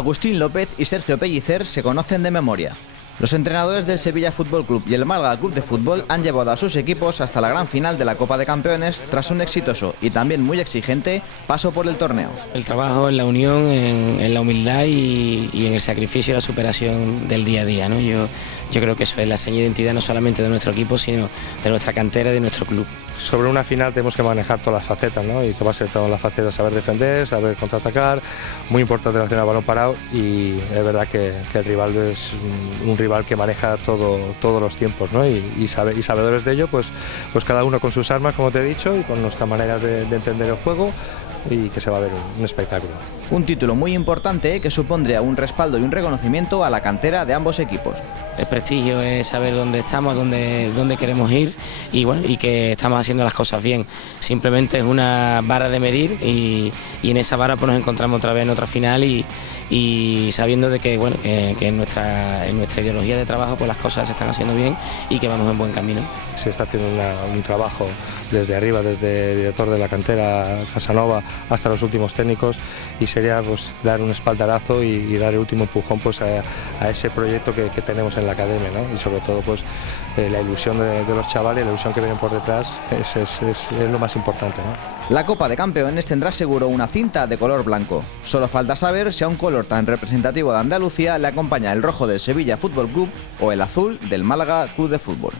Agustín López y Sergio Pellicer se conocen de memoria. Los entrenadores del Sevilla Fútbol Club y el Málaga Club de Fútbol han llevado a sus equipos hasta la gran final de la Copa de Campeones tras un exitoso y también muy exigente paso por el torneo. El trabajo en la unión, en la humildad y en el sacrificio y la superación del día a día, ¿no? Yo creo que eso es la seña de identidad no solamente de nuestro equipo, sino de nuestra cantera y de nuestro club. Sobre una final tenemos que manejar todas las facetas, ¿no? Y va a ser todas las facetas, saber defender, saber contraatacar, muy importante la acción al balón parado, y es verdad que el rival es un rival que maneja todos los tiempos, ¿no? Y sabedores de ello, pues cada uno con sus armas, como te he dicho, y con nuestras maneras de entender el juego, y que se va a ver un espectáculo. Un título muy importante que supondría un respaldo y un reconocimiento a la cantera de ambos equipos. El prestigio es saber dónde estamos, dónde queremos ir y bueno, y que estamos haciendo las cosas bien. Simplemente es una vara de medir y en esa vara pues nos encontramos otra vez en otra final y sabiendo de que bueno que en nuestra ideología de trabajo pues las cosas se están haciendo bien y que vamos en buen camino. Se está haciendo un trabajo desde arriba, desde el director de la cantera Casanova hasta los últimos técnicos, y sería pues dar un espaldarazo y dar el último empujón pues a ese proyecto que tenemos en la academia, ¿no? Y sobre todo pues la ilusión de los chavales, la ilusión que vienen por detrás es lo más importante, ¿no? La Copa de Campeones tendrá seguro una cinta de color blanco. Solo falta saber si a un color tan representativo de Andalucía le acompaña el rojo del Sevilla Fútbol Club o el azul del Málaga Club de Fútbol.